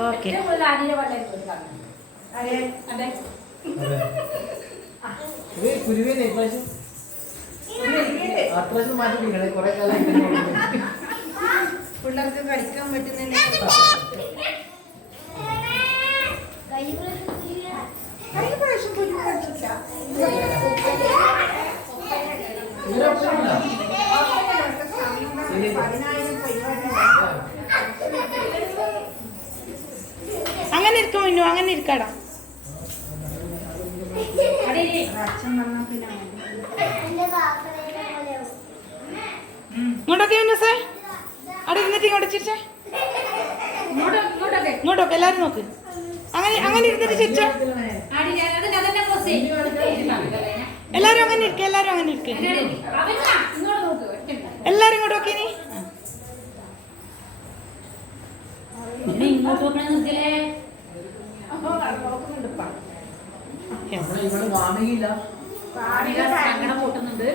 Okay പിള്ളേർക്ക് കളിക്കാൻ പറ്റുന്ന അങ്ങനെ ഇരിക്കും മിന്നു, അങ്ങനെ ഇരിക്കാടാ. ഇങ്ങോട്ടൊക്കെ മിന്നുസേ, അവിടെ ഇരുന്നിട്ട് ഇങ്ങോട്ട് ചിരിച്ചേ. ഇങ്ങോട്ടൊക്കെ എല്ലാരും നോക്ക്. അങ്ങനെ അങ്ങനെ ഇരുന്നിട്ട് ചിരിച്ചേ. എല്ലാരും അങ്ങനെ ഇരിക്കുക, എല്ലാരും അങ്ങനെ ഇരിക്കുക. എല്ലാരും ഇങ്ങോട്ട് നോക്കി. ഇനി ഇങ്ങോട്ട് ഇവിടെ വാങ്ങിയില്ല, പൊട്ടുന്നുണ്ട്.